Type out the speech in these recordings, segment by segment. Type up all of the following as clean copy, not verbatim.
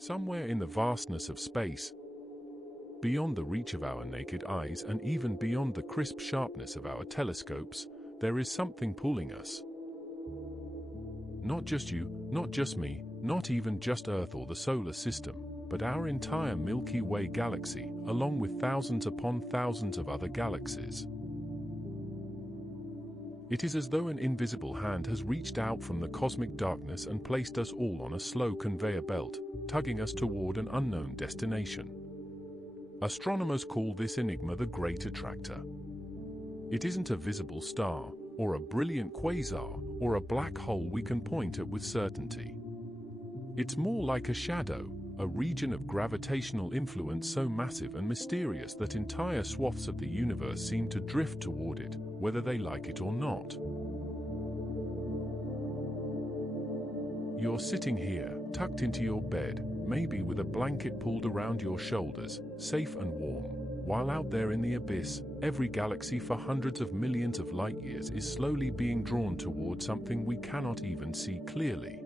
Somewhere in the vastness of space, beyond the reach of our naked eyes and even beyond the crisp sharpness of our telescopes, there is something pulling us. Not just you, not just me, not even just Earth or the solar system, but our entire Milky Way galaxy, along with thousands upon thousands of other galaxies. It is as though an invisible hand has reached out from the cosmic darkness and placed us all on a slow conveyor belt, tugging us toward an unknown destination. Astronomers call this enigma the Great Attractor. It isn't a visible star, or a brilliant quasar, or a black hole we can point at with certainty. It's more like a shadow, a region of gravitational influence so massive and mysterious that entire swaths of the universe seem to drift toward it, whether they like it or not. You're sitting here, tucked into your bed, maybe with a blanket pulled around your shoulders, safe and warm, while out there in the abyss, every galaxy for hundreds of millions of light years is slowly being drawn toward something we cannot even see clearly.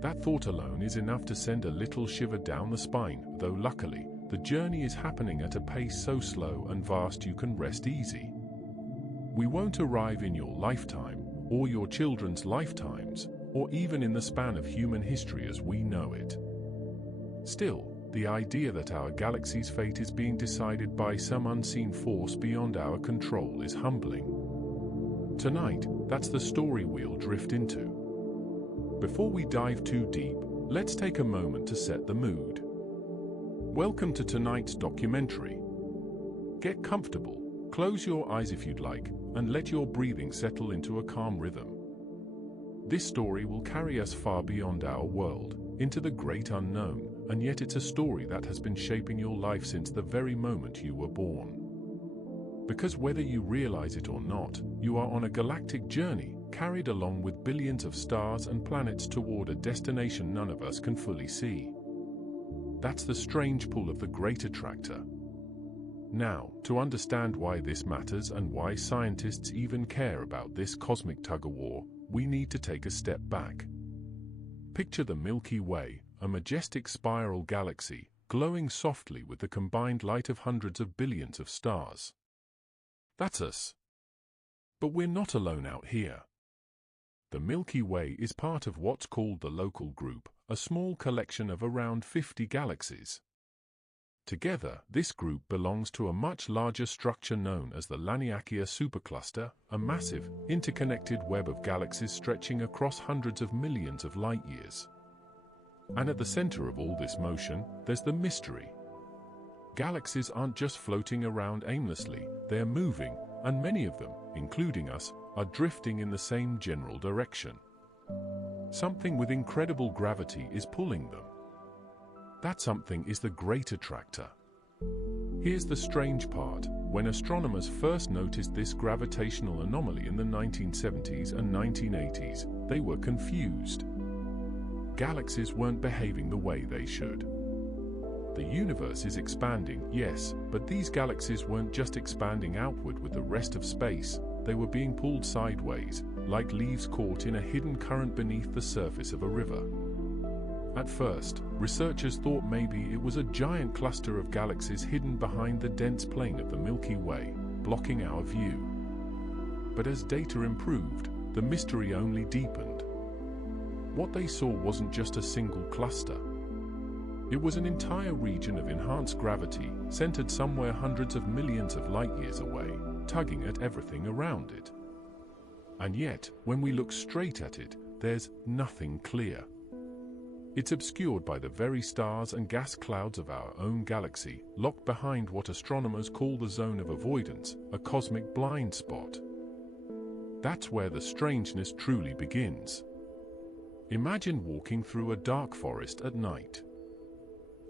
That thought alone is enough to send a little shiver down the spine, though luckily, the journey is happening at a pace so slow and vast you can rest easy. We won't arrive in your lifetime, or your children's lifetimes, or even in the span of human history as we know it. Still, the idea that our galaxy's fate is being decided by some unseen force beyond our control is humbling. Tonight, that's the story we'll drift into. Before we dive too deep, let's take a moment to set the mood. Welcome to tonight's documentary. Get comfortable, close your eyes if you'd like, and let your breathing settle into a calm rhythm. This story will carry us far beyond our world, into the great unknown, and yet it's a story that has been shaping your life since the very moment you were born. Because whether you realize it or not, you are on a galactic journey, carried along with billions of stars and planets toward a destination none of us can fully see. That's the strange pull of the Great Attractor. Now, to understand why this matters and why scientists even care about this cosmic tug-of-war, we need to take a step back. Picture the Milky Way, a majestic spiral galaxy, glowing softly with the combined light of hundreds of billions of stars. That's us. But we're not alone out here. The Milky Way is part of what's called the Local Group, a small collection of around 50 galaxies. Together, this group belongs to a much larger structure known as the Laniakea supercluster, a massive, interconnected web of galaxies stretching across hundreds of millions of light-years. And at the center of all this motion, there's the mystery. Galaxies aren't just floating around aimlessly, they're moving, and many of them, including us, are drifting in the same general direction. Something with incredible gravity is pulling them. That something is the Great Attractor. Here's the strange part. When astronomers first noticed this gravitational anomaly in the 1970s and 1980s, they were confused. Galaxies weren't behaving the way they should. The universe is expanding, yes, but these galaxies weren't just expanding outward with the rest of space, they were being pulled sideways, like leaves caught in a hidden current beneath the surface of a river. At first, researchers thought maybe it was a giant cluster of galaxies hidden behind the dense plane of the Milky Way, blocking our view. But as data improved, the mystery only deepened. What they saw wasn't just a single cluster. It was an entire region of enhanced gravity, centered somewhere hundreds of millions of light-years away, tugging at everything around it. And yet, when we look straight at it, there's nothing clear. It's obscured by the very stars and gas clouds of our own galaxy, locked behind what astronomers call the zone of avoidance, a cosmic blind spot. That's where the strangeness truly begins. Imagine walking through a dark forest at night.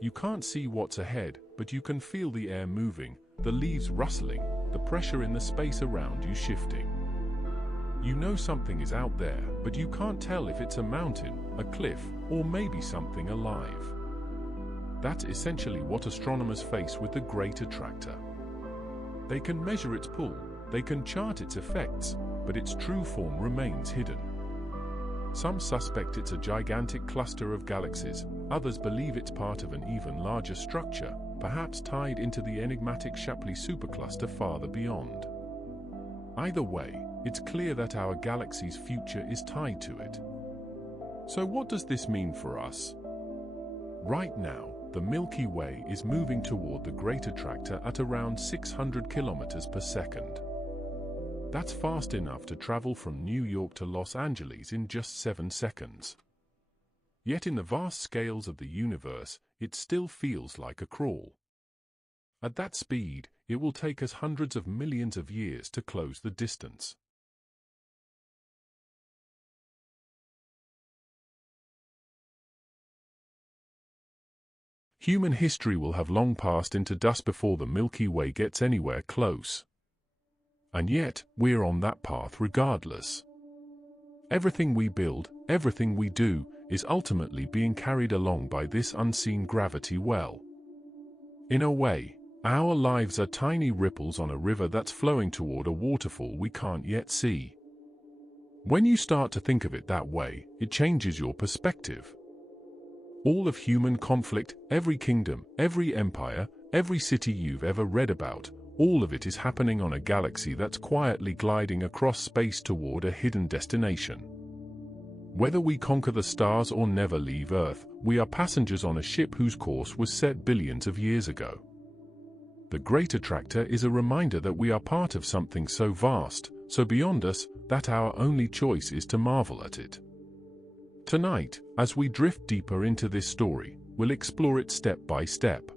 You can't see what's ahead, but you can feel the air moving, the leaves rustling, the pressure in the space around you shifting. You know something is out there, but you can't tell if it's a mountain, a cliff, or maybe something alive. That's essentially what astronomers face with the Great Attractor. They can measure its pull, they can chart its effects, but its true form remains hidden. Some suspect it's a gigantic cluster of galaxies, Others believe it's part of an even larger structure, perhaps tied into the enigmatic Shapley supercluster farther beyond. Either way, it's clear that our galaxy's future is tied to it. So what does this mean for us? Right now, the Milky Way is moving toward the Great Attractor at around 600 kilometers per second. That's fast enough to travel from New York to Los Angeles in just 7 seconds. Yet in the vast scales of the universe, it still feels like a crawl. At that speed, it will take us hundreds of millions of years to close the distance. Human history will have long passed into dust before the Milky Way gets anywhere close. And yet, we're on that path regardless. Everything we build, everything we do, is ultimately being carried along by this unseen gravity well. In a way, our lives are tiny ripples on a river that's flowing toward a waterfall we can't yet see. When you start to think of it that way, it changes your perspective. All of human conflict, every kingdom, every empire, every city you've ever read about, all of it is happening on a galaxy that's quietly gliding across space toward a hidden destination. Whether we conquer the stars or never leave Earth, we are passengers on a ship whose course was set billions of years ago. The Great Attractor is a reminder that we are part of something so vast, so beyond us, that our only choice is to marvel at it. Tonight, as we drift deeper into this story, we'll explore it step by step.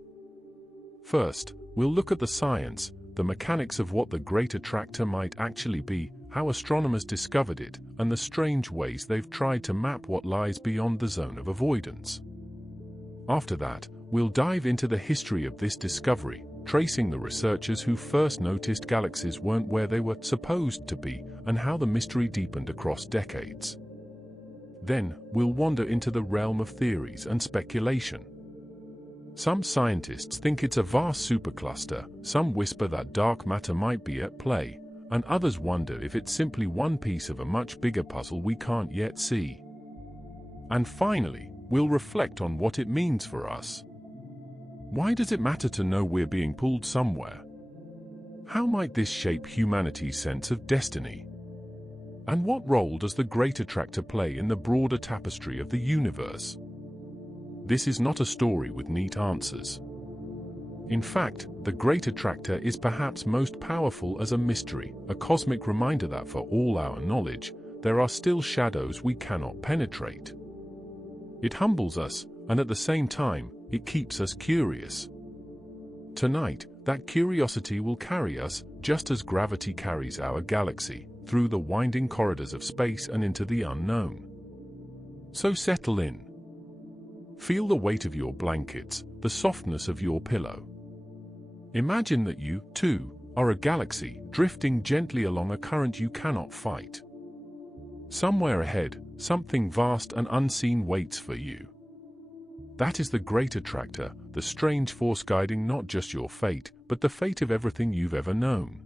First, we'll look at the science, the mechanics of what the Great Attractor might actually be, how astronomers discovered it, and the strange ways they've tried to map what lies beyond the zone of avoidance. After that, we'll dive into the history of this discovery, tracing the researchers who first noticed galaxies weren't where they were supposed to be, and how the mystery deepened across decades. Then, we'll wander into the realm of theories and speculation. Some scientists think it's a vast supercluster, some whisper that dark matter might be at play, and others wonder if it's simply one piece of a much bigger puzzle we can't yet see. And finally, we'll reflect on what it means for us. Why does it matter to know we're being pulled somewhere? How might this shape humanity's sense of destiny? And what role does the Great Attractor play in the broader tapestry of the universe? This is not a story with neat answers. In fact, the Great Attractor is perhaps most powerful as a mystery, a cosmic reminder that for all our knowledge, there are still shadows we cannot penetrate. It humbles us, and at the same time, it keeps us curious. Tonight, that curiosity will carry us, just as gravity carries our galaxy, through the winding corridors of space and into the unknown. So settle in. Feel the weight of your blankets, the softness of your pillow. Imagine that you, too, are a galaxy drifting gently along a current you cannot fight. Somewhere ahead, something vast and unseen waits for you. That is the Great Attractor, the strange force guiding not just your fate, but the fate of everything you've ever known.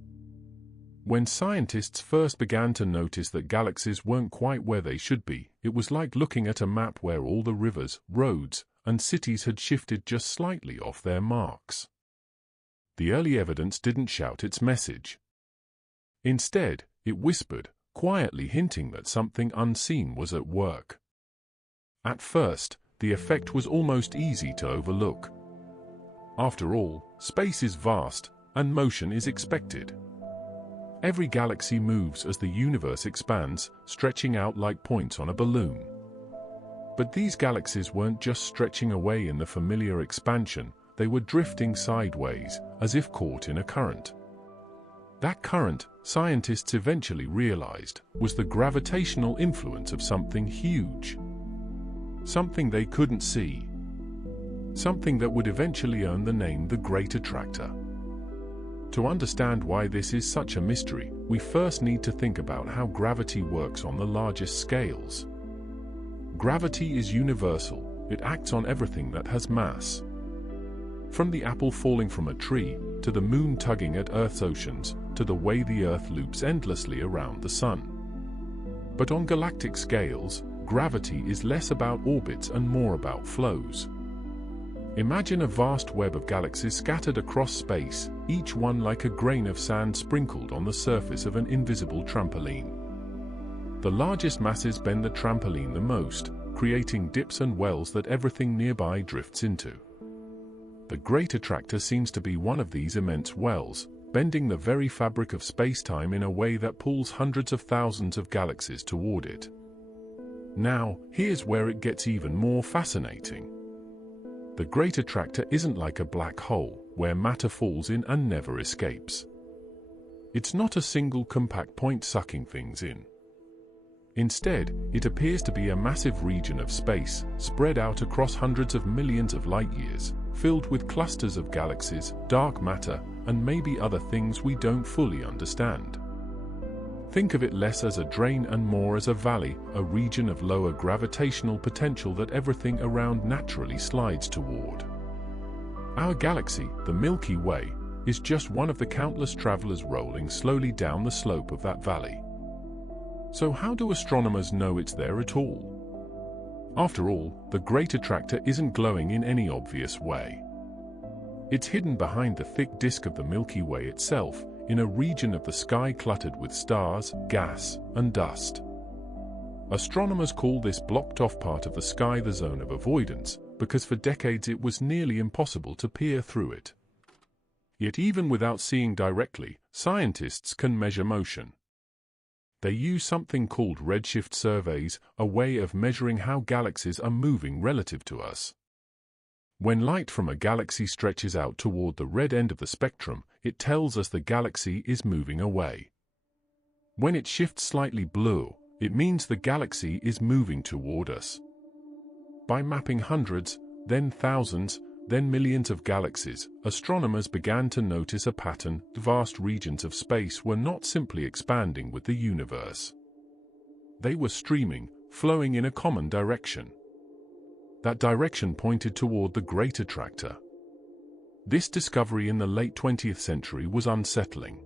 When scientists first began to notice that galaxies weren't quite where they should be, it was like looking at a map where all the rivers, roads, and cities had shifted just slightly off their marks. The early evidence didn't shout its message. Instead, it whispered, quietly hinting that something unseen was at work. At first, the effect was almost easy to overlook. After all, space is vast, and motion is expected. Every galaxy moves as the universe expands, stretching out like points on a balloon. But these galaxies weren't just stretching away in the familiar expansion, they were drifting sideways, as if caught in a current. That current, scientists eventually realized, was the gravitational influence of something huge. Something they couldn't see. Something that would eventually earn the name the Great Attractor. To understand why this is such a mystery, we first need to think about how gravity works on the largest scales. Gravity is universal, it acts on everything that has mass. From the apple falling from a tree, to the moon tugging at Earth's oceans, to the way the Earth loops endlessly around the sun. But on galactic scales, gravity is less about orbits and more about flows. Imagine a vast web of galaxies scattered across space, each one like a grain of sand sprinkled on the surface of an invisible trampoline. The largest masses bend the trampoline the most, creating dips and wells that everything nearby drifts into. The Great Attractor seems to be one of these immense wells, bending the very fabric of space-time in a way that pulls hundreds of thousands of galaxies toward it. Now, here's where it gets even more fascinating. The Great Attractor isn't like a black hole, where matter falls in and never escapes. It's not a single compact point sucking things in. Instead, it appears to be a massive region of space, spread out across hundreds of millions of light-years, filled with clusters of galaxies, dark matter, and maybe other things we don't fully understand. Think of it less as a drain and more as a valley, a region of lower gravitational potential that everything around naturally slides toward. Our galaxy, the Milky Way, is just one of the countless travelers rolling slowly down the slope of that valley. So how do astronomers know it's there at all? After all, the Great Attractor isn't glowing in any obvious way. It's hidden behind the thick disk of the Milky Way itself, in a region of the sky cluttered with stars, gas, and dust. Astronomers call this blocked-off part of the sky the zone of avoidance, because for decades it was nearly impossible to peer through it. Yet even without seeing directly, scientists can measure motion. They use something called redshift surveys, a way of measuring how galaxies are moving relative to us. When light from a galaxy stretches out toward the red end of the spectrum, it tells us the galaxy is moving away. When it shifts slightly blue, it means the galaxy is moving toward us. By mapping hundreds, then thousands, then millions of galaxies, astronomers began to notice a pattern. Vast regions of space were not simply expanding with the universe. They were streaming, flowing in a common direction. That direction pointed toward the Great Attractor. This discovery in the late 20th century was unsettling.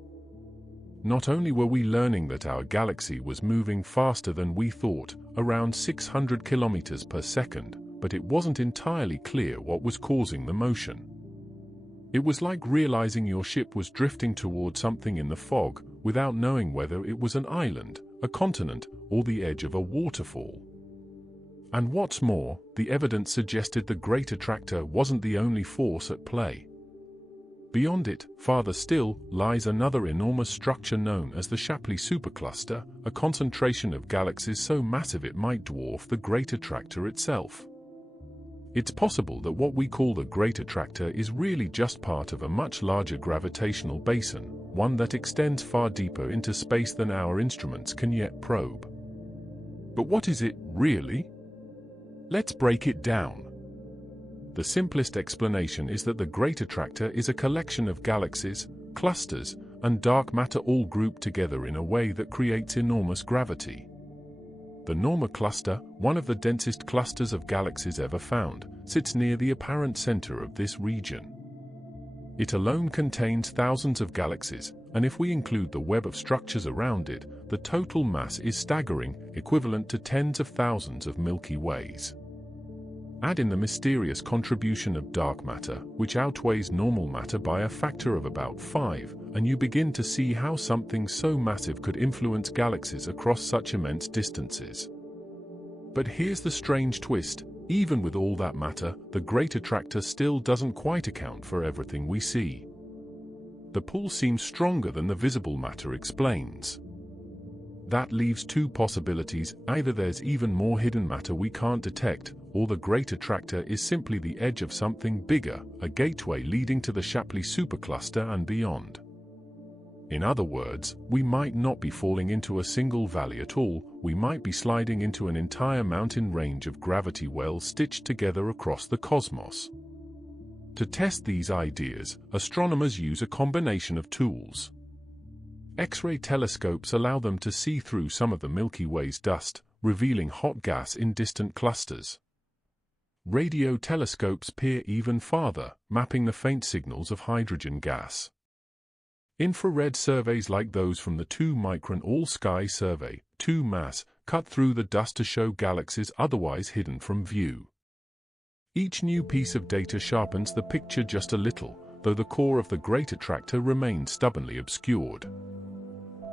Not only were we learning that our galaxy was moving faster than we thought, around 600 kilometers per second, but it wasn't entirely clear what was causing the motion. It was like realizing your ship was drifting toward something in the fog, without knowing whether it was an island, a continent, or the edge of a waterfall. And what's more, the evidence suggested the Great Attractor wasn't the only force at play. Beyond it, farther still, lies another enormous structure known as the Shapley supercluster, a concentration of galaxies so massive it might dwarf the Great Attractor itself. It's possible that what we call the Great Attractor is really just part of a much larger gravitational basin, one that extends far deeper into space than our instruments can yet probe. But what is it, really? Let's break it down. The simplest explanation is that the Great Attractor is a collection of galaxies, clusters, and dark matter all grouped together in a way that creates enormous gravity. The Norma cluster, one of the densest clusters of galaxies ever found, sits near the apparent center of this region. It alone contains thousands of galaxies, and if we include the web of structures around it, the total mass is staggering, equivalent to tens of thousands of Milky Ways. Add in the mysterious contribution of dark matter, which outweighs normal matter by a factor of about 5, and you begin to see how something so massive could influence galaxies across such immense distances. But here's the strange twist: even with all that matter, the Great Attractor still doesn't quite account for everything we see. The pull seems stronger than the visible matter explains. That leaves two possibilities: either there's even more hidden matter we can't detect, or the Great Attractor is simply the edge of something bigger, a gateway leading to the Shapley supercluster and beyond. In other words, we might not be falling into a single valley at all, we might be sliding into an entire mountain range of gravity wells stitched together across the cosmos. To test these ideas, astronomers use a combination of tools. X-ray telescopes allow them to see through some of the Milky Way's dust, revealing hot gas in distant clusters. Radio telescopes peer even farther, mapping the faint signals of hydrogen gas. Infrared surveys like those from the 2-micron all-sky survey, 2MASS, cut through the dust to show galaxies otherwise hidden from view. Each new piece of data sharpens the picture just a little, though the core of the Great Attractor remains stubbornly obscured.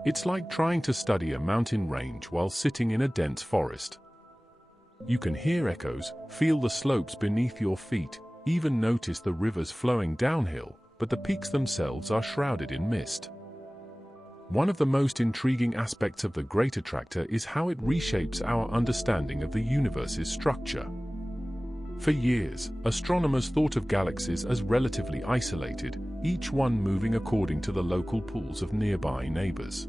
It's like trying to study a mountain range while sitting in a dense forest. You can hear echoes, feel the slopes beneath your feet, even notice the rivers flowing downhill, but the peaks themselves are shrouded in mist. One of the most intriguing aspects of the Great Attractor is how it reshapes our understanding of the universe's structure. For years, astronomers thought of galaxies as relatively isolated, each one moving according to the local pulls of nearby neighbors.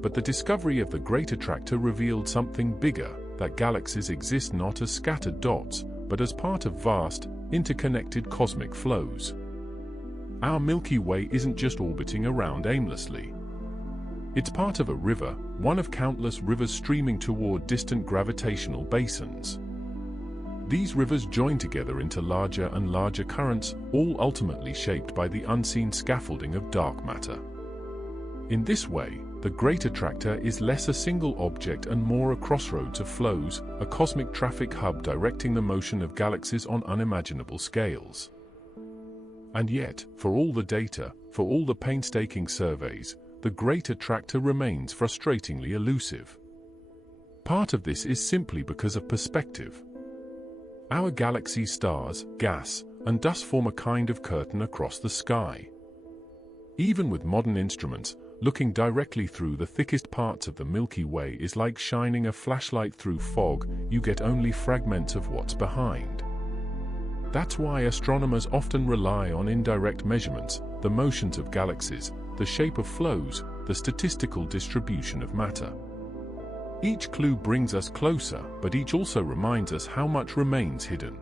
But the discovery of the Great Attractor revealed something bigger, that galaxies exist not as scattered dots, but as part of vast, interconnected cosmic flows. Our Milky Way isn't just orbiting around aimlessly. It's part of a river, one of countless rivers streaming toward distant gravitational basins. These rivers join together into larger and larger currents, all ultimately shaped by the unseen scaffolding of dark matter. In this way, the Great Attractor is less a single object and more a crossroads of flows, a cosmic traffic hub directing the motion of galaxies on unimaginable scales. And yet, for all the data, for all the painstaking surveys, the Great Attractor remains frustratingly elusive. Part of this is simply because of perspective. Our galaxy's stars, gas, and dust form a kind of curtain across the sky. Even with modern instruments, looking directly through the thickest parts of the Milky Way is like shining a flashlight through fog. You get only fragments of what's behind. That's why astronomers often rely on indirect measurements, the motions of galaxies, the shape of flows, the statistical distribution of matter. Each clue brings us closer, but each also reminds us how much remains hidden.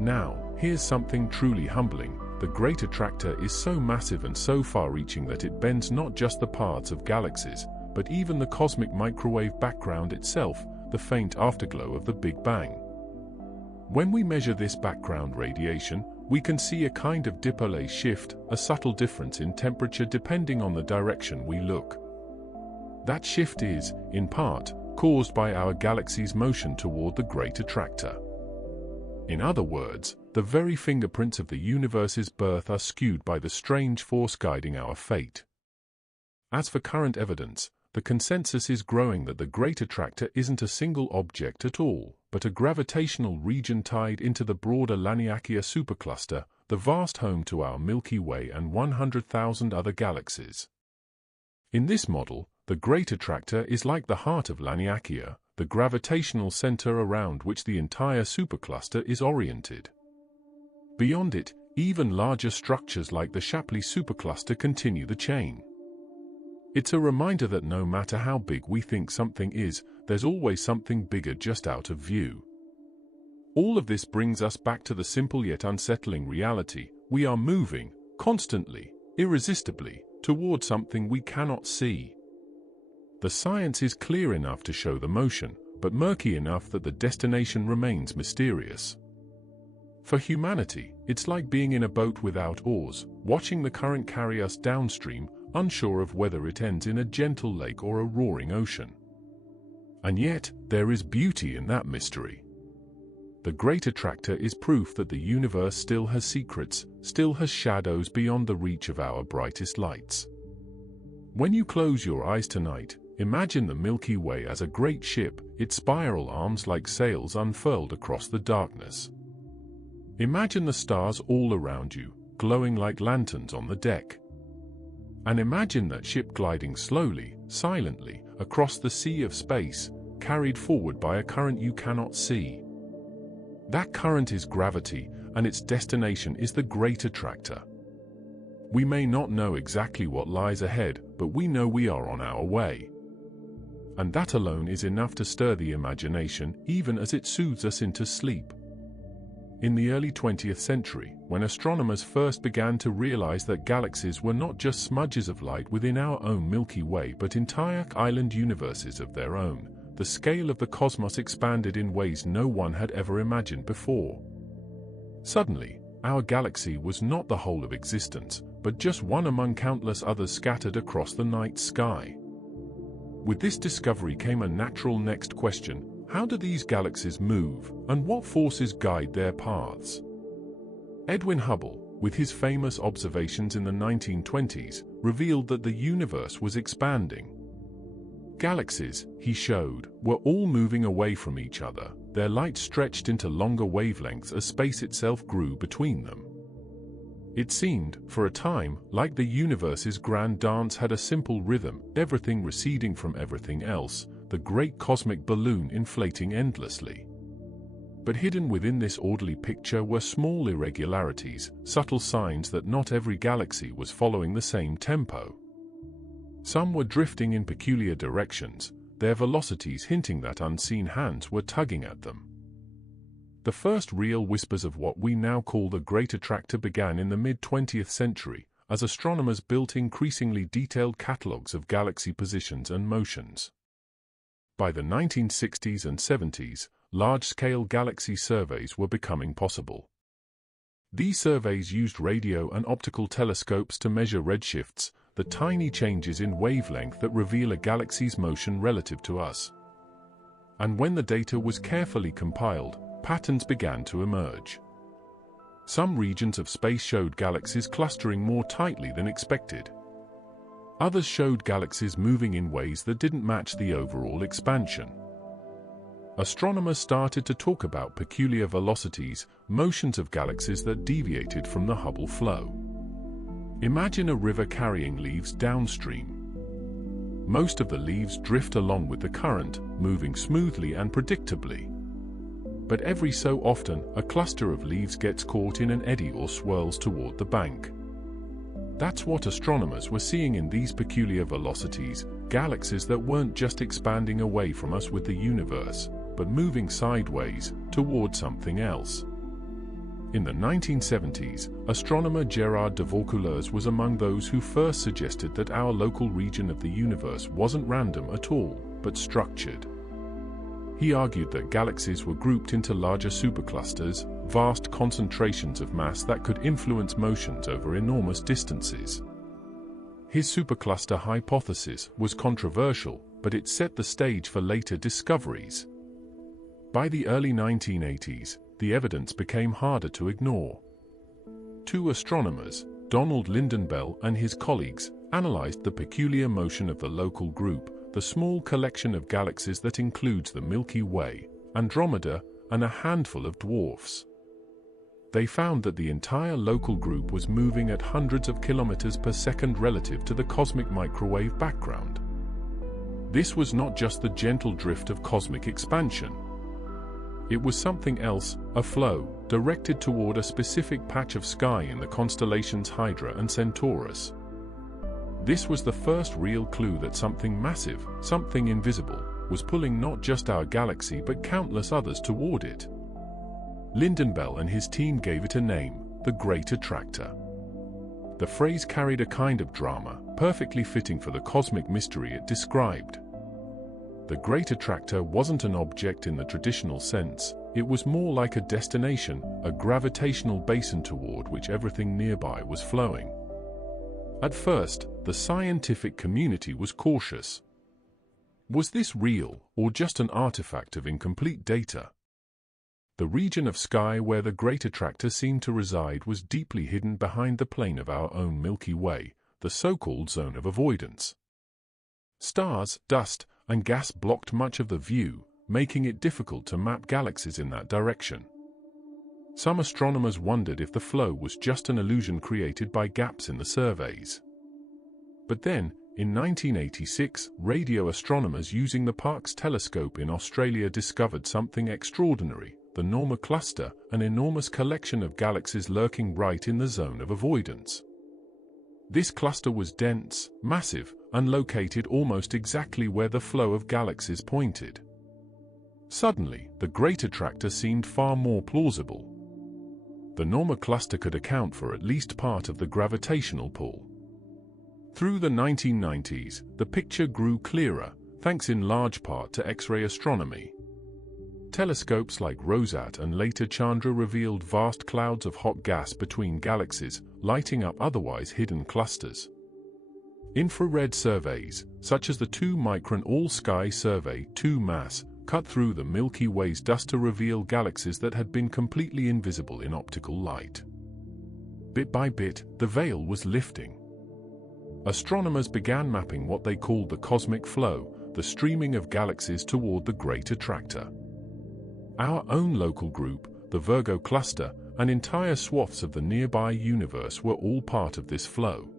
Now, here's something truly humbling. The Great Attractor is so massive and so far-reaching that it bends not just the paths of galaxies, but even the cosmic microwave background itself, the faint afterglow of the Big Bang. When we measure this background radiation, we can see a kind of dipole shift, a subtle difference in temperature depending on the direction we look. That shift is, in part, caused by our galaxy's motion toward the Great Attractor. In other words, the very fingerprints of the universe's birth are skewed by the strange force guiding our fate. As for current evidence, the consensus is growing that the Great Attractor isn't a single object at all, but a gravitational region tied into the broader Laniakea supercluster, the vast home to our Milky Way and 100,000 other galaxies. In this model, the Great Attractor is like the heart of Laniakea, the gravitational center around which the entire supercluster is oriented. Beyond it, even larger structures like the Shapley supercluster continue the chain. It's a reminder that no matter how big we think something is, there's always something bigger just out of view. All of this brings us back to the simple yet unsettling reality: we are moving, constantly, irresistibly, toward something we cannot see. The science is clear enough to show the motion, but murky enough that the destination remains mysterious. For humanity, it's like being in a boat without oars, watching the current carry us downstream, unsure of whether it ends in a gentle lake or a roaring ocean. And yet, there is beauty in that mystery. The Great Attractor is proof that the universe still has secrets, still has shadows beyond the reach of our brightest lights. When you close your eyes tonight, imagine the Milky Way as a great ship, its spiral arms like sails unfurled across the darkness. Imagine the stars all around you, glowing like lanterns on the deck. And imagine that ship gliding slowly, silently, across the sea of space, carried forward by a current you cannot see. That current is gravity, and its destination is the Great Attractor. We may not know exactly what lies ahead, but we know we are on our way. And that alone is enough to stir the imagination, even as it soothes us into sleep. In the early 20th century, when astronomers first began to realize that galaxies were not just smudges of light within our own Milky Way but entire island universes of their own, the scale of the cosmos expanded in ways no one had ever imagined before. Suddenly, our galaxy was not the whole of existence, but just one among countless others scattered across the night sky. With this discovery came a natural next question: how do these galaxies move, and what forces guide their paths? Edwin Hubble, with his famous observations in the 1920s, revealed that the universe was expanding. Galaxies, he showed, were all moving away from each other, their light stretched into longer wavelengths as space itself grew between them. It seemed, for a time, like the universe's grand dance had a simple rhythm, everything receding from everything else, the great cosmic balloon inflating endlessly. But hidden within this orderly picture were small irregularities, subtle signs that not every galaxy was following the same tempo. Some were drifting in peculiar directions, their velocities hinting that unseen hands were tugging at them. The first real whispers of what we now call the Great Attractor began in the mid-20th century, as astronomers built increasingly detailed catalogues of galaxy positions and motions. By the 1960s and 70s, large-scale galaxy surveys were becoming possible. These surveys used radio and optical telescopes to measure redshifts, the tiny changes in wavelength that reveal a galaxy's motion relative to us. And when the data was carefully compiled, patterns began to emerge. Some regions of space showed galaxies clustering more tightly than expected. Others showed galaxies moving in ways that didn't match the overall expansion. Astronomers started to talk about peculiar velocities, motions of galaxies that deviated from the Hubble flow. Imagine a river carrying leaves downstream. Most of the leaves drift along with the current, moving smoothly and predictably. But every so often, a cluster of leaves gets caught in an eddy or swirls toward the bank. That's what astronomers were seeing in these peculiar velocities, galaxies that weren't just expanding away from us with the universe, but moving sideways, toward something else. In the 1970s, astronomer Gerard de Vaucouleurs was among those who first suggested that our local region of the universe wasn't random at all, but structured. He argued that galaxies were grouped into larger superclusters, vast concentrations of mass that could influence motions over enormous distances. His supercluster hypothesis was controversial, but it set the stage for later discoveries. By the early 1980s, the evidence became harder to ignore. Two astronomers, Donald Lynden-Bell and his colleagues, analyzed the peculiar motion of the local group, the small collection of galaxies that includes the Milky Way, Andromeda, and a handful of dwarfs. They found that the entire local group was moving at hundreds of kilometers per second relative to the cosmic microwave background. This was not just the gentle drift of cosmic expansion. It was something else, a flow, directed toward a specific patch of sky in the constellations Hydra and Centaurus. This was the first real clue that something massive, something invisible, was pulling not just our galaxy but countless others toward it. Lynden-Bell and his team gave it a name, the Great Attractor. The phrase carried a kind of drama, perfectly fitting for the cosmic mystery it described. The Great Attractor wasn't an object in the traditional sense, it was more like a destination, a gravitational basin toward which everything nearby was flowing. At first, the scientific community was cautious. Was this real, or just an artifact of incomplete data? The region of sky where the Great Attractor seemed to reside was deeply hidden behind the plane of our own Milky Way, the so-called zone of avoidance. Stars, dust, and gas blocked much of the view, making it difficult to map galaxies in that direction. Some astronomers wondered if the flow was just an illusion created by gaps in the surveys. But then, in 1986, radio astronomers using the Parkes telescope in Australia discovered something extraordinary: the Norma Cluster, an enormous collection of galaxies lurking right in the zone of avoidance. This cluster was dense, massive, and located almost exactly where the flow of galaxies pointed. Suddenly, the Great Attractor seemed far more plausible. The Norma Cluster could account for at least part of the gravitational pull. Through the 1990s, the picture grew clearer, thanks in large part to X-ray astronomy. Telescopes like Rosat and later Chandra revealed vast clouds of hot gas between galaxies, lighting up otherwise hidden clusters. Infrared surveys, such as the 2-micron All-Sky Survey 2 MASS, cut through the Milky Way's dust to reveal galaxies that had been completely invisible in optical light. Bit by bit, the veil was lifting. Astronomers began mapping what they called the cosmic flow, the streaming of galaxies toward the Great Attractor. Our own local group, the Virgo cluster, and entire swaths of the nearby universe were all part of this flow.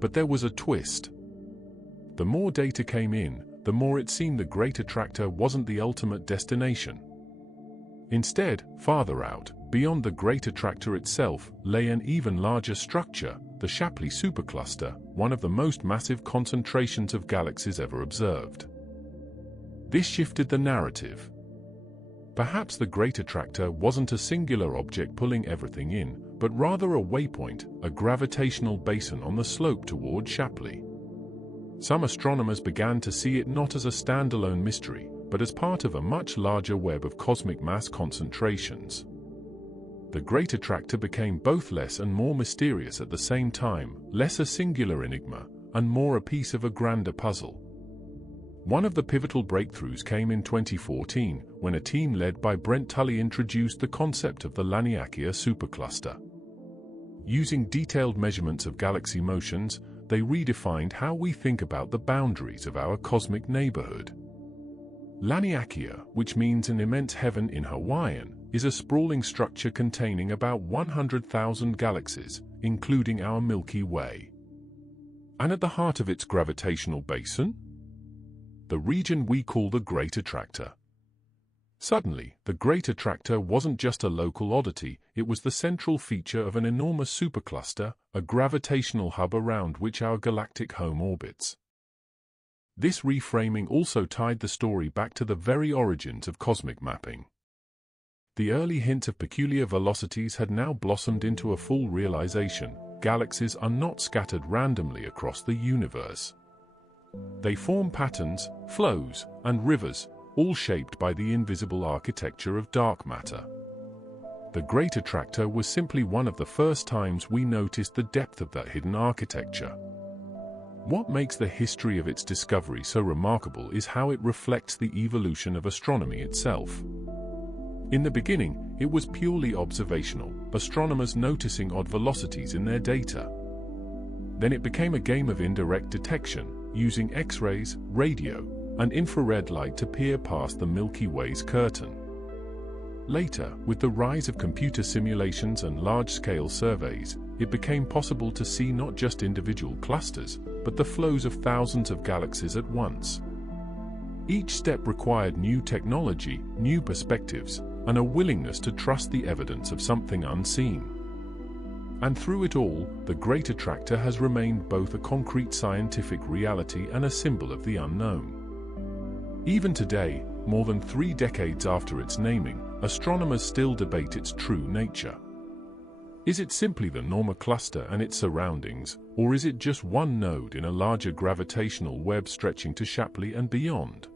But there was a twist. The more data came in, the more it seemed the Great Attractor wasn't the ultimate destination. Instead, farther out, beyond the Great Attractor itself, lay an even larger structure, the Shapley supercluster, one of the most massive concentrations of galaxies ever observed. This shifted the narrative. Perhaps the Great Attractor wasn't a singular object pulling everything in, but rather a waypoint, a gravitational basin on the slope toward Shapley. Some astronomers began to see it not as a standalone mystery, but as part of a much larger web of cosmic mass concentrations. The Great Attractor became both less and more mysterious at the same time, less a singular enigma, and more a piece of a grander puzzle. One of the pivotal breakthroughs came in 2014, when a team led by Brent Tully introduced the concept of the Laniakea supercluster. Using detailed measurements of galaxy motions, they redefined how we think about the boundaries of our cosmic neighborhood. Laniakea, which means an immense heaven in Hawaiian, is a sprawling structure containing about 100,000 galaxies, including our Milky Way. And at the heart of its gravitational basin? The region we call the Great Attractor. Suddenly, the Great Attractor wasn't just a local oddity, it was the central feature of an enormous supercluster, a gravitational hub around which our galactic home orbits. This reframing also tied the story back to the very origins of cosmic mapping. The early hint of peculiar velocities had now blossomed into a full realization: galaxies are not scattered randomly across the universe. They form patterns, flows, and rivers, all shaped by the invisible architecture of dark matter. The Great Attractor was simply one of the first times we noticed the depth of that hidden architecture. What makes the history of its discovery so remarkable is how it reflects the evolution of astronomy itself. In the beginning, it was purely observational, astronomers noticing odd velocities in their data. Then it became a game of indirect detection, using X-rays, radio, and infrared light to peer past the Milky Way's curtain. Later, with the rise of computer simulations and large-scale surveys, it became possible to see not just individual clusters, but the flows of thousands of galaxies at once. Each step required new technology, new perspectives, and a willingness to trust the evidence of something unseen. And through it all, the Great Attractor has remained both a concrete scientific reality and a symbol of the unknown. Even today, more than 3 decades after its naming, astronomers still debate its true nature. Is it simply the Norma cluster and its surroundings, or is it just one node in a larger gravitational web stretching to Shapley and beyond?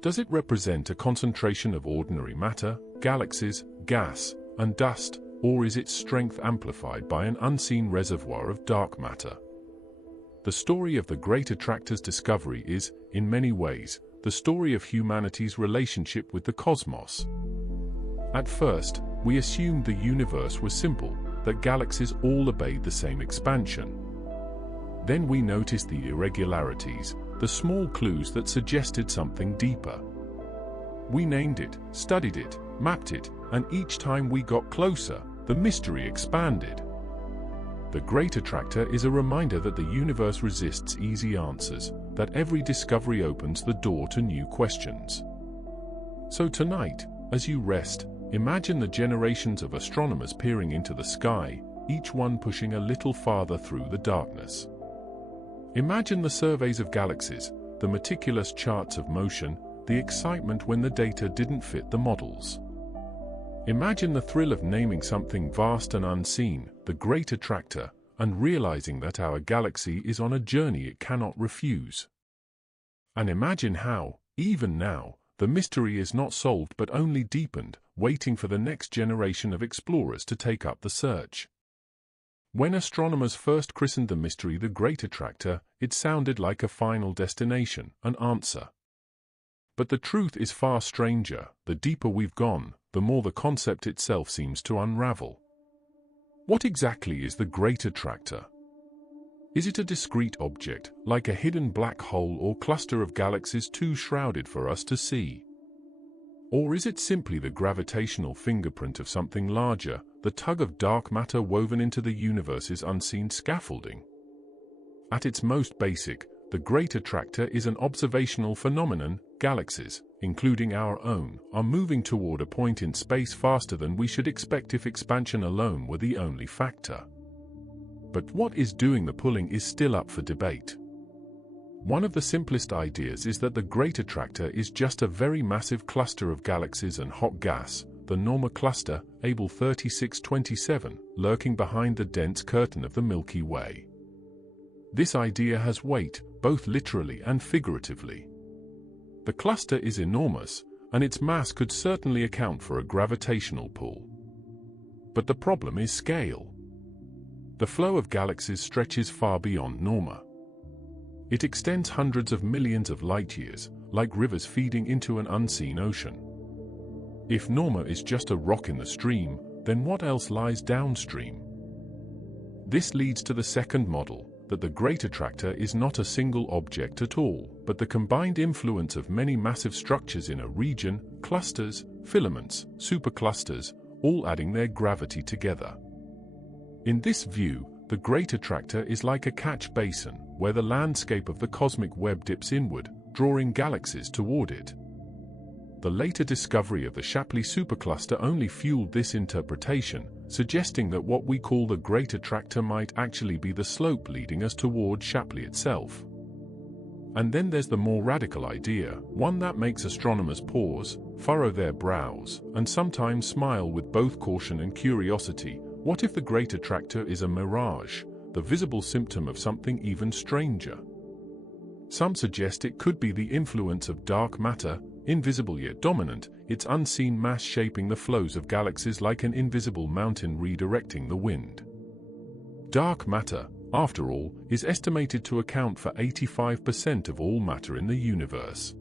Does it represent a concentration of ordinary matter, galaxies, gas, and dust, or is its strength amplified by an unseen reservoir of dark matter? The story of the Great Attractor's discovery is, in many ways, the story of humanity's relationship with the cosmos. At first, we assumed the universe was simple, that galaxies all obeyed the same expansion. Then we noticed the irregularities, the small clues that suggested something deeper. We named it, studied it, mapped it, and each time we got closer, the mystery expanded. The Great Attractor is a reminder that the universe resists easy answers, that every discovery opens the door to new questions. So tonight, as you rest, imagine the generations of astronomers peering into the sky, each one pushing a little farther through the darkness. Imagine the surveys of galaxies, the meticulous charts of motion, the excitement when the data didn't fit the models. Imagine the thrill of naming something vast and unseen, the Great Attractor, and realizing that our galaxy is on a journey it cannot refuse. And imagine how, even now, the mystery is not solved but only deepened, waiting for the next generation of explorers to take up the search. When astronomers first christened the mystery the Great Attractor, it sounded like a final destination, an answer. But the truth is far stranger. The deeper we've gone, the more the concept itself seems to unravel. What exactly is the Great Attractor? Is it a discrete object, like a hidden black hole or cluster of galaxies too shrouded for us to see? Or is it simply the gravitational fingerprint of something larger, the tug of dark matter woven into the universe's unseen scaffolding? At its most basic, the Great Attractor is an observational phenomenon. Galaxies, including our own, are moving toward a point in space faster than we should expect if expansion alone were the only factor. But what is doing the pulling is still up for debate. One of the simplest ideas is that the Great Attractor is just a very massive cluster of galaxies and hot gas, the Norma cluster, Abell 3627, lurking behind the dense curtain of the Milky Way. This idea has weight, both literally and figuratively. The cluster is enormous, and its mass could certainly account for a gravitational pull. But the problem is scale. The flow of galaxies stretches far beyond Norma. It extends hundreds of millions of light-years, like rivers feeding into an unseen ocean. If Norma is just a rock in the stream, then what else lies downstream? This leads to the second model, that the Great Attractor is not a single object at all, but the combined influence of many massive structures in a region, clusters, filaments, superclusters, all adding their gravity together. In this view, the Great Attractor is like a catch basin, where the landscape of the cosmic web dips inward, drawing galaxies toward it. The later discovery of the Shapley supercluster only fueled this interpretation, suggesting that what we call the Great Attractor might actually be the slope leading us toward Shapley itself. And then there's the more radical idea, one that makes astronomers pause, furrow their brows, and sometimes smile with both caution and curiosity. What if the Great Attractor is a mirage, the visible symptom of something even stranger? Some suggest it could be the influence of dark matter, invisible yet dominant, its unseen mass shaping the flows of galaxies like an invisible mountain redirecting the wind. Dark matter, after all, is estimated to account for 85% of all matter in the universe.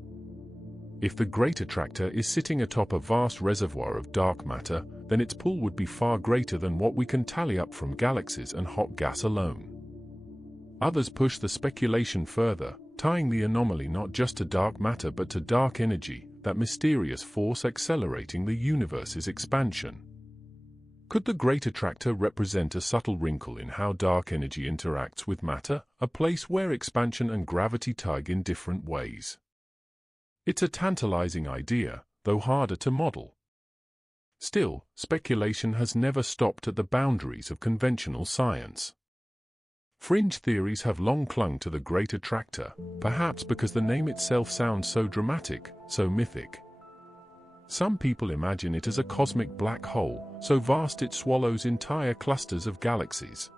If the Great Attractor is sitting atop a vast reservoir of dark matter, then its pull would be far greater than what we can tally up from galaxies and hot gas alone. Others push the speculation further, tying the anomaly not just to dark matter but to dark energy, that mysterious force accelerating the universe's expansion. Could the Great Attractor represent a subtle wrinkle in how dark energy interacts with matter, a place where expansion and gravity tug in different ways? It's a tantalizing idea, though harder to model. Still, speculation has never stopped at the boundaries of conventional science. Fringe theories have long clung to the Great Attractor, perhaps because the name itself sounds so dramatic, so mythic. Some people imagine it as a cosmic black hole, so vast it swallows entire clusters of galaxies.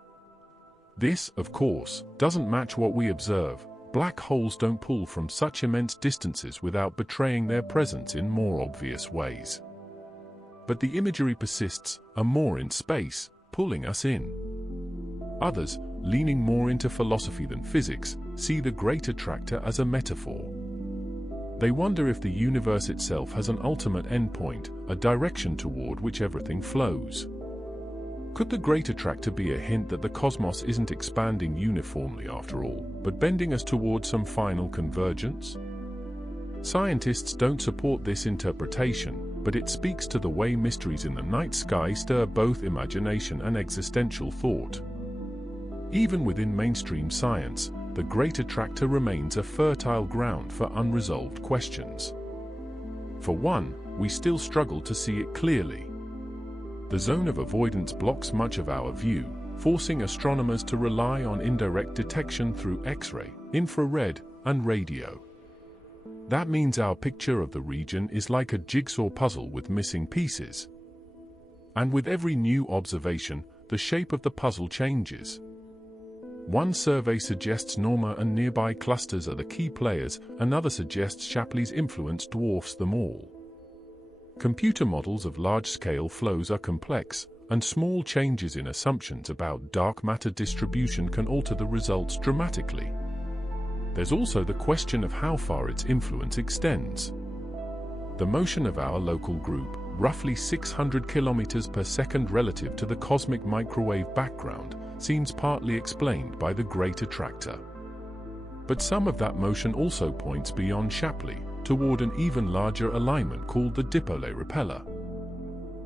This, of course, doesn't match what we observe. Black holes don't pull from such immense distances without betraying their presence in more obvious ways. But the imagery persists, a more in space, pulling us in. Others, leaning more into philosophy than physics, see the Great Attractor as a metaphor. They wonder if the universe itself has an ultimate endpoint, a direction toward which everything flows. Could the Great Attractor be a hint that the cosmos isn't expanding uniformly after all, but bending us toward some final convergence? Scientists don't support this interpretation, but it speaks to the way mysteries in the night sky stir both imagination and existential thought. Even within mainstream science, the Great Attractor remains a fertile ground for unresolved questions. For one, we still struggle to see it clearly. The zone of avoidance blocks much of our view, forcing astronomers to rely on indirect detection through X-ray, infrared, and radio. That means our picture of the region is like a jigsaw puzzle with missing pieces. And with every new observation, the shape of the puzzle changes. One survey suggests Norma and nearby clusters are the key players, another suggests Shapley's influence dwarfs them all. Computer models of large-scale flows are complex, and small changes in assumptions about dark matter distribution can alter the results dramatically. There's also the question of how far its influence extends. The motion of our local group, roughly 600 kilometers per second relative to the cosmic microwave background, seems partly explained by the Great Attractor. But some of that motion also points beyond Shapley, toward an even larger alignment called the dipole repeller.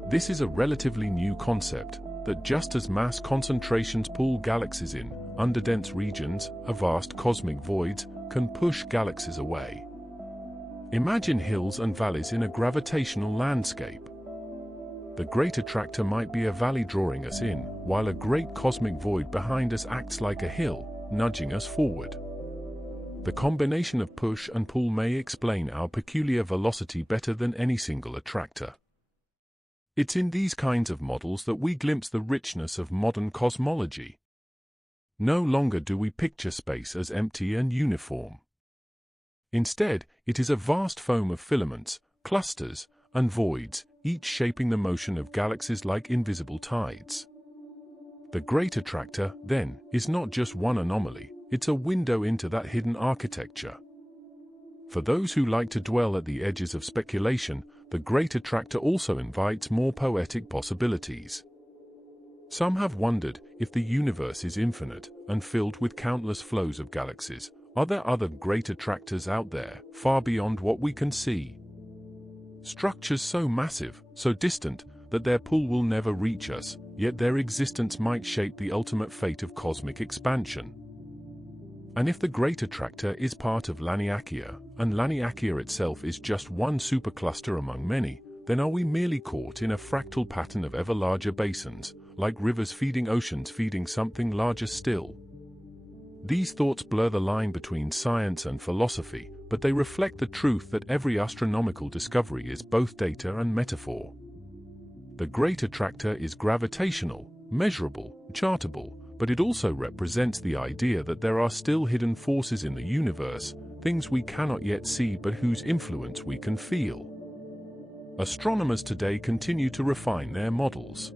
This is a relatively new concept, that just as mass concentrations pull galaxies in, underdense regions, vast cosmic voids, can push galaxies away. Imagine hills and valleys in a gravitational landscape. The Great Attractor might be a valley drawing us in, while a great cosmic void behind us acts like a hill, nudging us forward. The combination of push and pull may explain our peculiar velocity better than any single attractor. It's in these kinds of models that we glimpse the richness of modern cosmology. No longer do we picture space as empty and uniform. Instead, it is a vast foam of filaments, clusters, and voids, each shaping the motion of galaxies like invisible tides. The Great Attractor, then, is not just one anomaly, it's a window into that hidden architecture. For those who like to dwell at the edges of speculation, the Great Attractor also invites more poetic possibilities. Some have wondered, if the universe is infinite and filled with countless flows of galaxies, are there other great attractors out there, far beyond what we can see? Structures so massive, so distant, that their pull will never reach us, yet their existence might shape the ultimate fate of cosmic expansion. And if the Great Attractor is part of Laniakea, and Laniakea itself is just one supercluster among many, then are we merely caught in a fractal pattern of ever larger basins, like rivers feeding oceans feeding something larger still? These thoughts blur the line between science and philosophy, but they reflect the truth that every astronomical discovery is both data and metaphor. The Great Attractor is gravitational, measurable, chartable, but it also represents the idea that there are still hidden forces in the universe, things we cannot yet see but whose influence we can feel. Astronomers today continue to refine their models.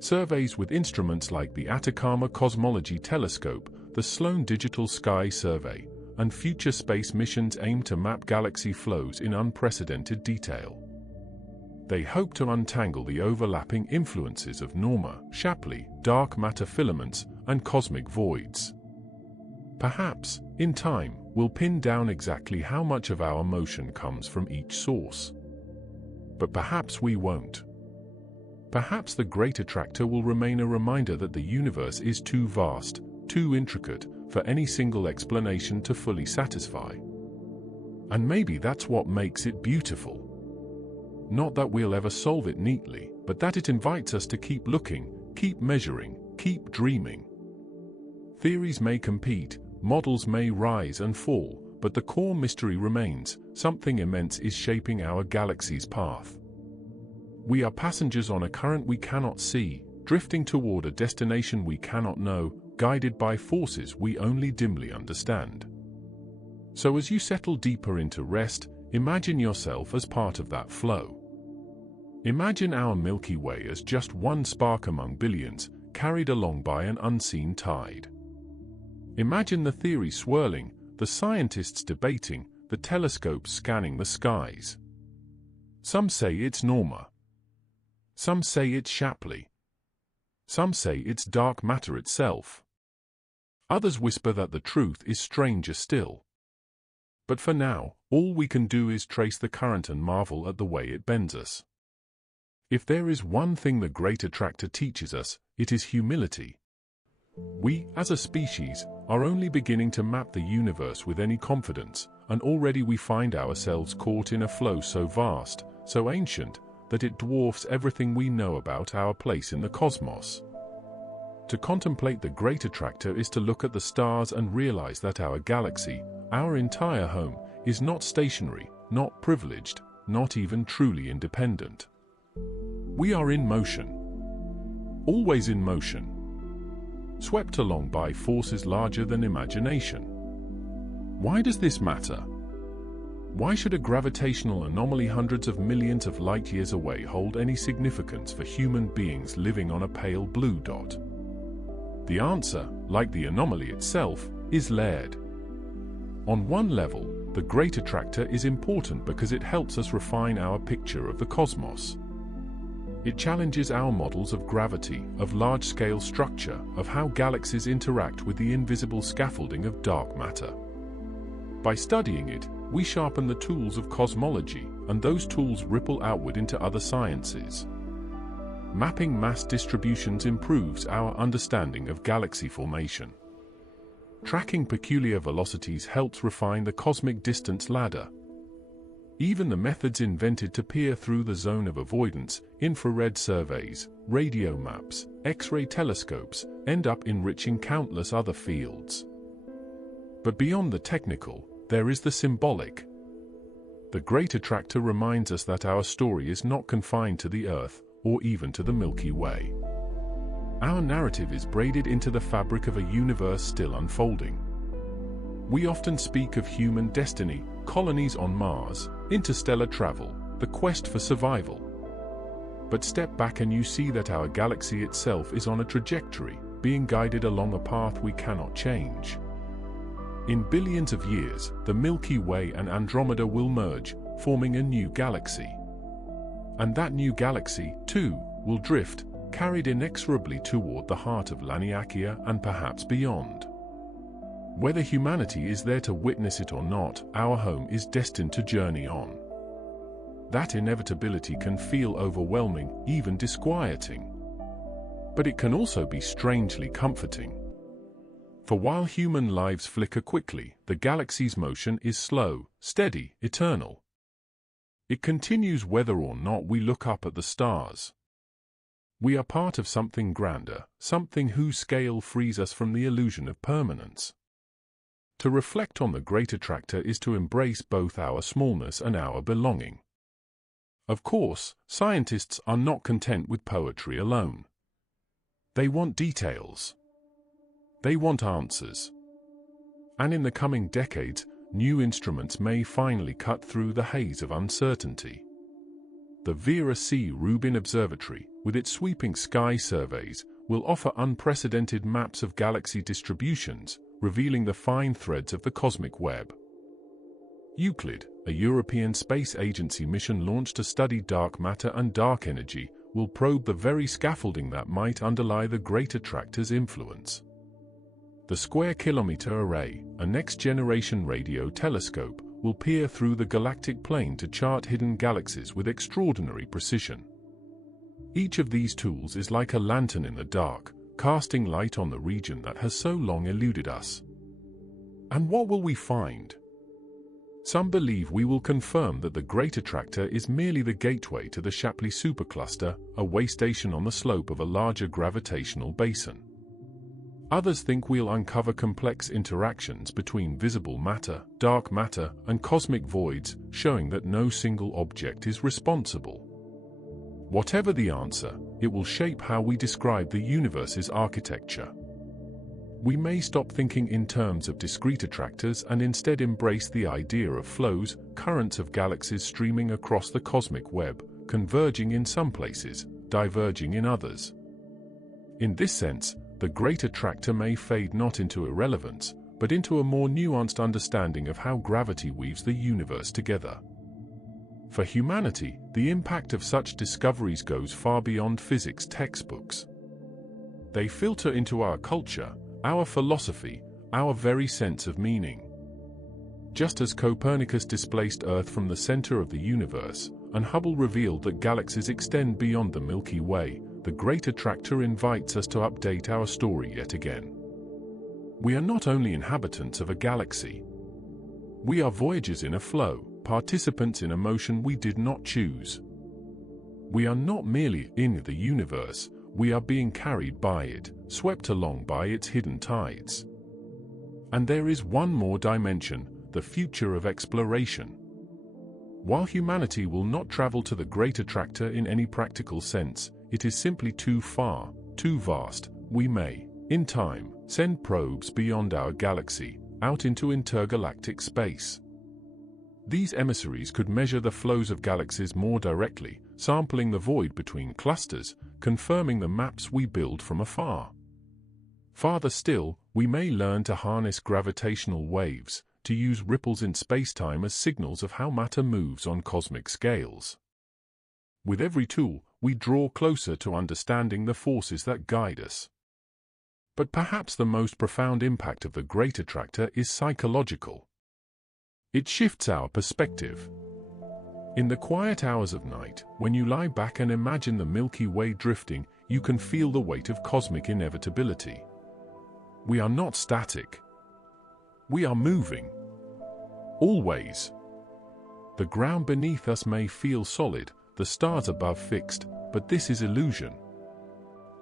Surveys with instruments like the Atacama Cosmology Telescope, the Sloan Digital Sky Survey, and future space missions aim to map galaxy flows in unprecedented detail. They hope to untangle the overlapping influences of NORMA, Shapley, dark matter filaments, and cosmic voids. Perhaps, in time, we'll pin down exactly how much of our motion comes from each source. But perhaps we won't. Perhaps the Great Attractor will remain a reminder that the universe is too vast, too intricate, for any single explanation to fully satisfy. And maybe that's what makes it beautiful. Not that we'll ever solve it neatly, but that it invites us to keep looking, keep measuring, keep dreaming. Theories may compete, models may rise and fall, but the core mystery remains: something immense is shaping our galaxy's path. We are passengers on a current we cannot see, drifting toward a destination we cannot know, guided by forces we only dimly understand. So as you settle deeper into rest, imagine yourself as part of that flow. Imagine our Milky Way as just one spark among billions, carried along by an unseen tide. Imagine the theory swirling, the scientists debating, the telescopes scanning the skies. Some say it's NORMA. Some say it's Shapley. Some say it's dark matter itself. Others whisper that the truth is stranger still. But for now, all we can do is trace the current and marvel at the way it bends us. If there is one thing the Great Attractor teaches us, it is humility. We, as a species, are only beginning to map the universe with any confidence, and already we find ourselves caught in a flow so vast, so ancient, that it dwarfs everything we know about our place in the cosmos. To contemplate the Great Attractor is to look at the stars and realize that our galaxy, our entire home, is not stationary, not privileged, not even truly independent. We are in motion. Always in motion. Swept along by forces larger than imagination. Why does this matter? Why should a gravitational anomaly hundreds of millions of light-years away hold any significance for human beings living on a pale blue dot? The answer, like the anomaly itself, is layered. On one level, the Great Attractor is important because it helps us refine our picture of the cosmos. It challenges our models of gravity, of large-scale structure, of how galaxies interact with the invisible scaffolding of dark matter. By studying it, we sharpen the tools of cosmology, and those tools ripple outward into other sciences. Mapping mass distributions improves our understanding of galaxy formation. Tracking peculiar velocities helps refine the cosmic distance ladder. Even the methods invented to peer through the zone of avoidance, infrared surveys, radio maps, X-ray telescopes, end up enriching countless other fields. But beyond the technical, there is the symbolic. The Great Attractor reminds us that our story is not confined to the Earth, or even to the Milky Way. Our narrative is braided into the fabric of a universe still unfolding. We often speak of human destiny, colonies on Mars, interstellar travel, the quest for survival. But step back and you see that our galaxy itself is on a trajectory, being guided along a path we cannot change. In billions of years, the Milky Way and Andromeda will merge, forming a new galaxy. And that new galaxy, too, will drift, carried inexorably toward the heart of Laniakea and perhaps beyond. Whether humanity is there to witness it or not, our home is destined to journey on. That inevitability can feel overwhelming, even disquieting. But it can also be strangely comforting. For while human lives flicker quickly, the galaxy's motion is slow, steady, eternal. It continues whether or not we look up at the stars. We are part of something grander, something whose scale frees us from the illusion of permanence. To reflect on the Great Attractor is to embrace both our smallness and our belonging. Of course, scientists are not content with poetry alone. They want details. They want answers. And in the coming decades, new instruments may finally cut through the haze of uncertainty. The Vera C. Rubin Observatory, with its sweeping sky surveys, will offer unprecedented maps of galaxy distributions, revealing the fine threads of the cosmic web. Euclid, a European Space Agency mission launched to study dark matter and dark energy, will probe the very scaffolding that might underlie the Great Attractor's influence. The Square Kilometre Array, a next-generation radio telescope, will peer through the galactic plane to chart hidden galaxies with extraordinary precision. Each of these tools is like a lantern in the dark, casting light on the region that has so long eluded us. And what will we find? Some believe we will confirm that the Great Attractor is merely the gateway to the Shapley supercluster, a way station on the slope of a larger gravitational basin. Others think we'll uncover complex interactions between visible matter, dark matter, and cosmic voids, showing that no single object is responsible. Whatever the answer, it will shape how we describe the universe's architecture. We may stop thinking in terms of discrete attractors and instead embrace the idea of flows, currents of galaxies streaming across the cosmic web, converging in some places, diverging in others. In this sense, the Great Attractor may fade not into irrelevance, but into a more nuanced understanding of how gravity weaves the universe together. For humanity, the impact of such discoveries goes far beyond physics textbooks. They filter into our culture, our philosophy, our very sense of meaning. Just as Copernicus displaced Earth from the center of the universe, and Hubble revealed that galaxies extend beyond the Milky Way, the Great Attractor invites us to update our story yet again. We are not only inhabitants of a galaxy. We are voyagers in a flow, participants in a motion we did not choose. We are not merely in the universe, we are being carried by it, swept along by its hidden tides. And there is one more dimension, the future of exploration. While humanity will not travel to the Great Attractor in any practical sense, it is simply too far, too vast. We may, in time, send probes beyond our galaxy, out into intergalactic space. These emissaries could measure the flows of galaxies more directly, sampling the void between clusters, confirming the maps we build from afar. Farther still, we may learn to harness gravitational waves, to use ripples in spacetime as signals of how matter moves on cosmic scales. With every tool, we draw closer to understanding the forces that guide us. But perhaps the most profound impact of the Great Attractor is psychological. It shifts our perspective. In the quiet hours of night, when you lie back and imagine the Milky Way drifting, you can feel the weight of cosmic inevitability. We are not static. We are moving. Always. The ground beneath us may feel solid, the stars above fixed, but this is illusion.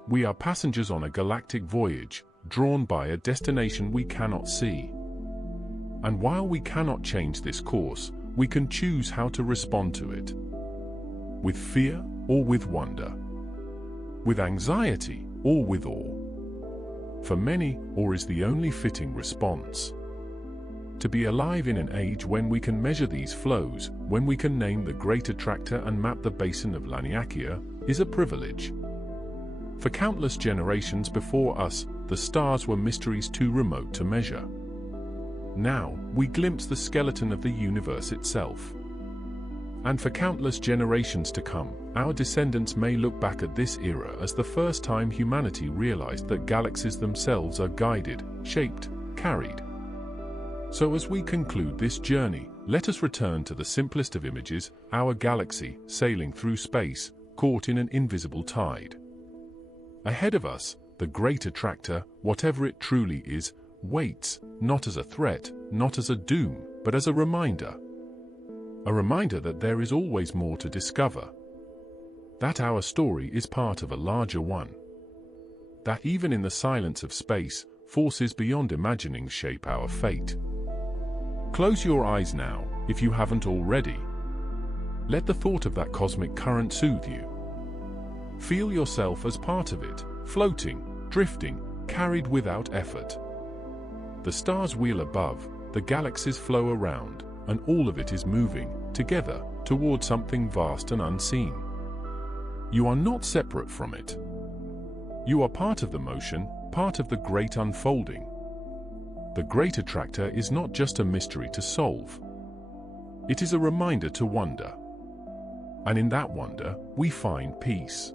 We are passengers on a galactic voyage, drawn by a destination we cannot see. And while we cannot change this course, we can choose how to respond to it. With fear or with wonder. With anxiety or with awe. For many, awe is the only fitting response. To be alive in an age when we can measure these flows, when we can name the Great Attractor and map the basin of Laniakea, is a privilege. For countless generations before us, the stars were mysteries too remote to measure. Now, we glimpse the skeleton of the universe itself. And for countless generations to come, our descendants may look back at this era as the first time humanity realized that galaxies themselves are guided, shaped, carried. So as we conclude this journey, let us return to the simplest of images, our galaxy sailing through space, caught in an invisible tide. Ahead of us, the Great Attractor, whatever it truly is, waits, not as a threat, not as a doom, but as a reminder. A reminder that there is always more to discover. That our story is part of a larger one. That even in the silence of space, forces beyond imagining shape our fate. Close your eyes now, if you haven't already. Let the thought of that cosmic current soothe you. Feel yourself as part of it, floating, drifting, carried without effort. The stars wheel above, the galaxies flow around, and all of it is moving, together, toward something vast and unseen. You are not separate from it. You are part of the motion, part of the great unfolding. The Great Attractor is not just a mystery to solve. It is a reminder to wonder. And in that wonder, we find peace.